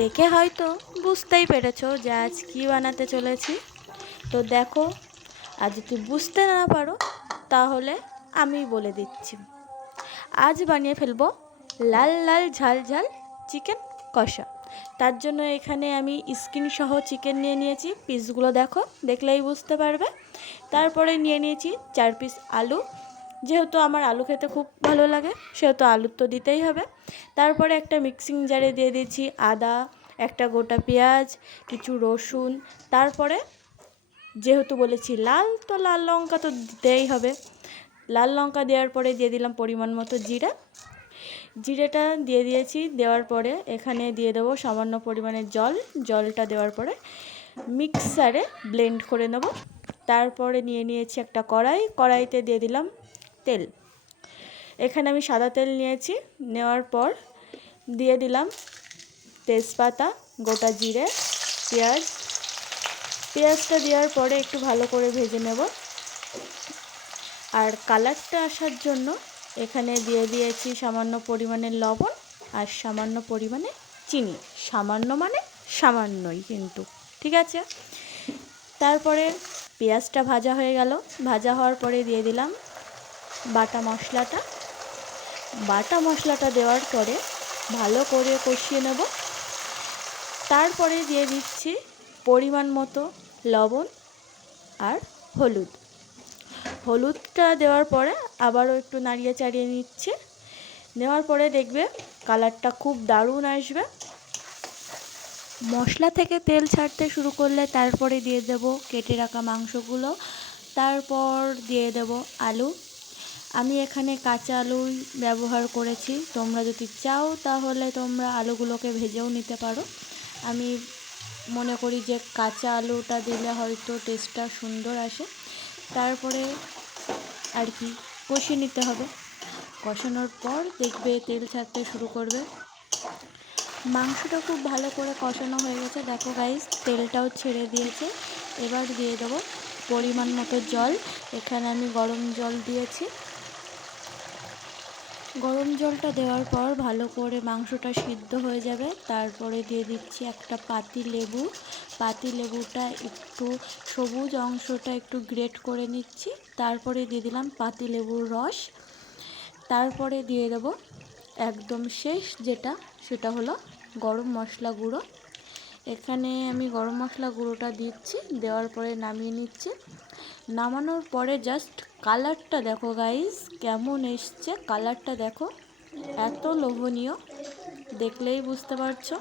দেখে হয়তো বুঝতেই পেরেছো যে আজ কী বানাতে চলেছি। তো দেখো, আর যদি বুঝতে না পারো তাহলে আমি বলে দিচ্ছি। আজ বানিয়ে ফেলবো লাল লাল ঝাল ঝাল চিকেন কষা। তার জন্য এখানে আমি স্কিন সহ চিকেন নিয়ে নিয়েছি, পিসগুলো দেখো, দেখলেই বুঝতে পারবে। তারপরে নিয়ে নিয়েছি 4 পিস আলু, যেহেতু আমার আলু খেতে খুব ভালো লাগে সেহেতু আলু তো দিতেই হবে। তারপরে একটা মিক্সিং জারে দিয়ে দিয়েছি আদা, একটা গোটা পেঁয়াজ, কিছু রসুন। তারপরে যেহেতু বলেছি লাল, তো লাল লঙ্কা তো দিতেই হবে। লাল লঙ্কা দেওয়ার পরে দিয়ে দিলাম পরিমাণ মতো জিরা, জিরেটা দিয়ে দিয়েছি। দেওয়ার পরে এখানে দিয়ে দেবো সামান্য পরিমাণে জল, জলটা দেওয়ার পরে মিক্সারে ব্লেন্ড করে নেব। তারপরে নিয়ে নিয়েছি একটা কড়াই, কড়াইতে দিয়ে দিলাম তেল। এখানে আমি সাদা তেল নিয়েছি। নেওয়ার পর দিয়ে দিলাম তেজপাতা, গোটা জিরে, পেঁয়াজ। পেঁয়াজটা দেওয়ার পরে একটু ভালো করে ভেজে নেব। আর কালারটা আসার জন্য এখানে দিয়ে দিয়েছি সামান্য পরিমাণে লবণ আর সামান্য পরিমাণে চিনি। সামান্য মানে সামান্যই কিন্তু, ঠিক আছে। তারপরে পেঁয়াজটা ভাজা হয়ে গেল। ভাজা হওয়ার পরে দিয়ে দিলাম বাটা মশলাটা। বাটা মশলাটা দেওয়ার পরে ভালো করে কষিয়ে নেব। তারপরে দিয়ে দিচ্ছি পরিমাণ মতো লবণ আর হলুদ। হলুদটা দেওয়ার পরে আবারও একটু নাড়িয়ে চাড়িয়ে নিচ্ছে। নেওয়ার পরে দেখবে কালারটা খুব দারুণ আসবে। মশলা থেকে তেল ছাড়তে শুরু করলে তারপরে দিয়ে দেব কেটে রাখা মাংসগুলো। তারপর দিয়ে দেব আলু। আমি এখানে কাঁচা আলুই ব্যবহার করেছি, তোমরা যদি চাও তাহলে তোমরা আলুগুলোকে ভেজেও নিতে পারো। আমি মনে করি যে কাঁচা আলুটা দিলে হয়তো টেস্টটা সুন্দর আসে। তারপরে আর কি কষিয়ে নিতে হবে। কষানোর পর দেখবে তেল ছাড়তে শুরু করবে। মাংসটা খুব ভালো করে কষানো হয়ে গেছে, দেখো গাইস তেলটাও ছেড়ে দিয়েছে। এবার দিয়ে দেবো পরিমাণ মতো জল। এখানে আমি গরম জল দিয়েছি। গরম জলটা দেওয়ার পর ভালো করে মাংসটা সিদ্ধ হয়ে যাবে। তারপরে দিয়ে দিচ্ছি একটা পাতি লেবু। পাতি লেবুটা একটু সবুজ অংশটা একটু গ্রেট করে নিচ্ছি। তারপরে দিয়ে দিলাম পাতি লেবুর রস। তারপরে দিয়ে দেবো একদম শেষ যেটা, সেটা হলো গরম মশলা গুঁড়ো। এখানে আমি গরম মশলা গুঁড়োটা দিচ্ছি। দেওয়ার পরে নামিয়ে নিচ্ছি। নামানোর পরে জাস্ট কালারটা দেখো গাইস কেমন এসছে, কালারটা দেখো এত লোভনীয়, দেখলেই বুঝতে পারছো।